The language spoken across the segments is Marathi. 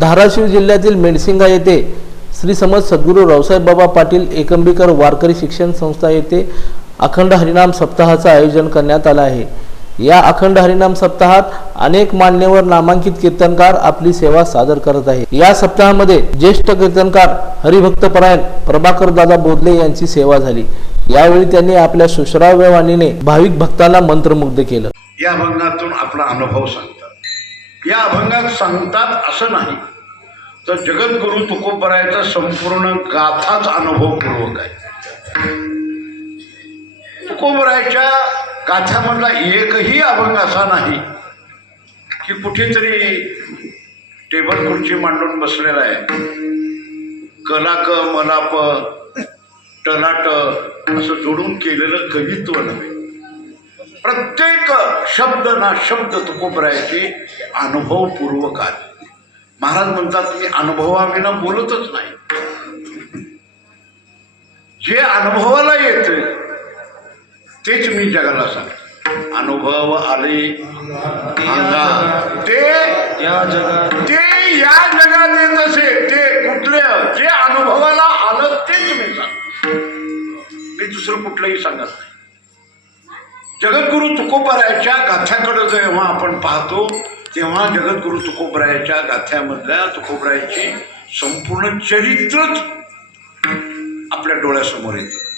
धाराशिव जिल्ह्यातील मेडसिंगा येथे श्री समज सद्गुरू रावसाहेब बाबा पाटील एकंबीकर वारकरी शिक्षण संस्था येथे अखंड हरिनाम सप्ताहाचं आयोजन करण्यात आलं आहे. या अखंड हरिनाम सप्ताहात अनेक मान्यवर नामांकित कीर्तनकार आपली सेवा सादर करत आहे या सप्ताहामध्ये ज्येष्ठ कीर्तनकार हरिभक्त परायण प्रभाकर दादा बोधले यांची सेवा झाली. यावेळी त्यांनी आपल्या सुश्राव्य वाणीने भाविक भक्तांना मंत्रमुग्ध केलं. या अभंगातून आपला अनुभव सांगतात. या अभंगात सांगतात असं नाही तर जगद्गुरु तुकोबरायचा संपूर्ण गाथाच अनुभवपूर्वक आहे. तुकोबरायच्या गाथ्यामधला एकही अभंग असा नाही की कुठेतरी टेबल खुर्ची मांडून बसलेला आहे. कलाक मलाप टनाट असं जोडून केलेलं कवित्व नव्हे. प्रत्येक शब्द ना शब्द तुकोबरायचे अनुभवपूर्वक आहे. महाराज म्हणतात मी अनुभवाविना बोलतच नाही. जे अनुभवाला येते तेच मी जगाला सांगतो. अनुभव आले. ते या जगात. ते या जगात येत असे ते कुठले जे अनुभवाला आलं तेच मी सांगतो. मी दुसरं कुठलंही सांगत नाही. जगद्गुरु तुकोबरायाच्या गाथ्याकडे जेव्हा आपण पाहतो तेव्हा जगद्गुरु तुकोबरायाच्या गाथ्यामधल्या तुकोबरायाची संपूर्ण चरित्रच आपल्या डोळ्यासमोर येतं.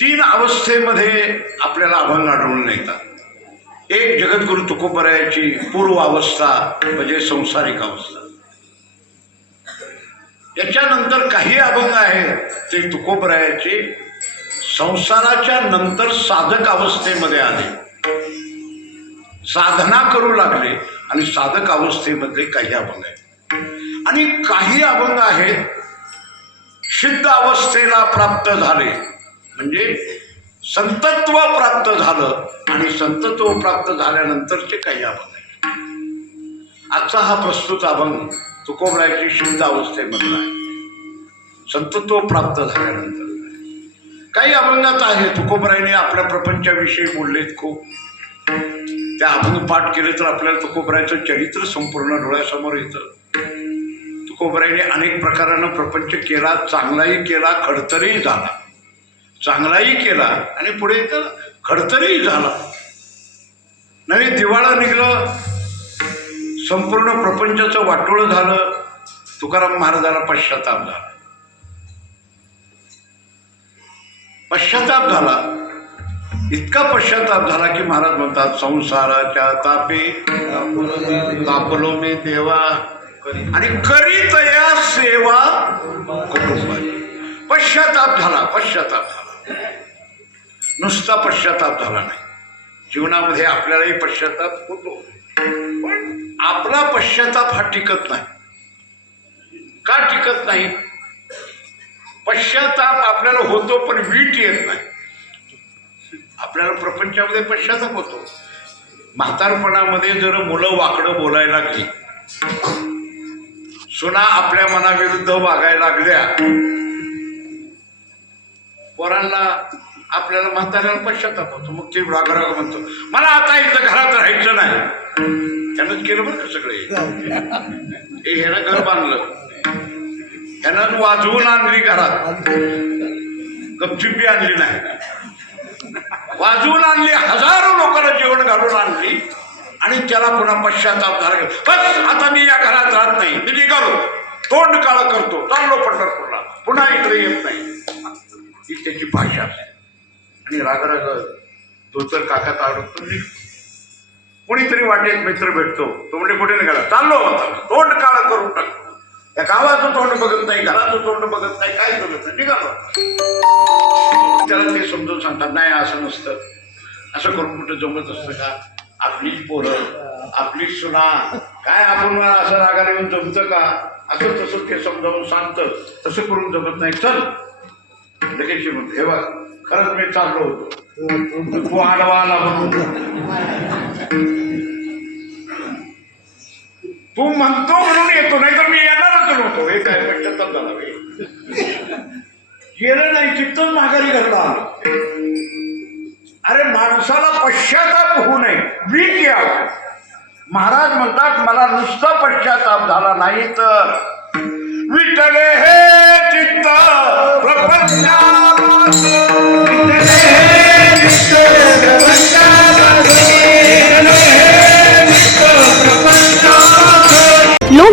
तीन अवस्थेमध्ये आपल्याला अभंग आढळून येतात एक जगद्गुरु तुकोबरायाची पूर्व अवस्था म्हणजे संसारिक अवस्था. याच्यानंतर काही अभंग आहेत ते तुकोबरायाचे संसाराच्या नंतर साधक अवस्थेमध्ये आले. साधना करू लागले आणि साधक अवस्थेमध्ये काही अभंग आहेत. आणि काही अभंग आहेत सिद्ध अवस्थेला प्राप्त झाले. म्हणजे संतत्व प्राप्त झालं आणि संतत्व प्राप्त झाल्यानंतरचे काही अभंग आहेत आजचा हा प्रस्तुत अभंग तुकोबरायची शुद्ध अवस्थेमधला आहे. संतत्व प्राप्त झाल्यानंतर. काही अभंगात आहे तुकोबरायने आपल्या प्रपंचाविषयी बोललेत खूप. त्या अभंग पाठ केले तर आपल्याला तुकोबरायचं चरित्र संपूर्ण डोळ्यासमोर येतं. तुकोबरायने अनेक प्रकारानं प्रपंच केला चांगलाही केला खडतरही झाला. चांगलाही केला आणि पुढे तर खडतरही झाला. नवी दिवाळा निघलं संपूर्ण प्रपंचाचं वाटोळं झालं तुकाराम महाराजाला पश्चाताप झाला. पश्चाताप झाला. इतका पश्चाताप झाला की महाराज म्हणतात संसाराच्या तापे तापलो मी देवा. आणि करीत या सेवा कुटुंबाची. पश्चाताप झाला पश्चाताप झाला. नुसता पश्चाताप झाला नाही. जीवनामध्ये आपल्यालाही पश्चाताप होतो. पण आपला पश्चाताप हा टिकत नाही. का टिकत नाही? पश्चाताप आपल्याला होतो पण वीट येत नाही. आपल्याला प्रपंचामध्ये पश्चाताप होतो. म्हातारपणामध्ये जर मुलं वाकडं बोलायला लागली सुना आपल्या मनाविरुद्ध वागायला लागल्या पोरांना आपल्याला म्हाताऱ्याला पश्चाताप होतो. मग ते रागराग म्हणतो मला आता इथं घरात राहायचं नाही. त्यानंच केलं बरं का सगळे हे. ह्यानं घर बांधलं. ह्यानं वाजवून आणली घरात. गपचिपी आणली नाही. वाजवून आणली हजारो लोकांना जेवण घालून आणली आणि त्याला पुन्हा पश्चाताप झाला बस आता मी या घरात राहत नाही. मी निघालो. तोंड काळ करतो. चाललो पंढरपूरला. पुन्हा इकडे येत नाही. ही त्याची भाषा. आणि रागराग धोतर काका आवडतो निघतो कोणीतरी वाटेत मित्र भेटतो. तो म्हणजे कुठे निघाला चाललो होता तोंड काळ करून टाकतो त्या गावाचं तोंड बघत नाही घराचं तोंड बघत नाही काय बघत नाही निघालो त्याला ते समजून सांगतात नाही असं नसतं. असं करून कुठं जमत असतं का? आपलीच पोरं आपलीच सुना काय आपण असं रागाला येऊन जमतं का? असं तसं ते समजावून सांगतं. तसं करून जमत नाही. चल. लगेच हे म्हणतो हे बघ खरंच मी चाललो होतो. तू आडवा आला म्हणून. तू म्हणतो म्हणून येतो नाही तर मी येणारच नव्हतो. हे काय पश्चाताप झाला गेलं नाही चित्तच माघारी घरला आलो. अरे माणसाला पश्चाताप होऊ नये. वीक या महाराज म्हणतात मला नुसता पश्चाताप झाला नाही तर. विठले हे चित्त प्रपंचा